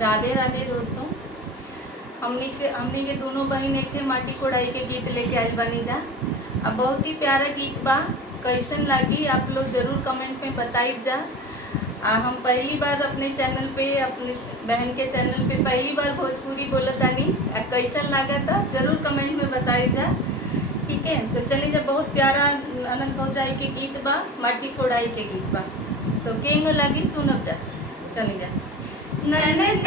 राधे राधे दोस्तों। हमनी के दोनों बहन एक माटी कोड़ाई के गीत लेके आइल बनी जा। अब बहुत ही प्यारा गीत बा, कैसन लागी आप लोग ज़रूर कमेंट में बताइब जा। हम पहली बार अपने चैनल पे, अपने बहन के चैनल पे पहली बार भोजपुरी बोलतानी। कैसन लगा था ज़रूर कमेंट में बताइब जा, ठीक है। तो चलिए, जब बहुत प्यारा ननद भौजाई के गीत बा, माटी कोड़ाई के गीत बा, तो केंग लगी सुनब जा। चली जा। ननद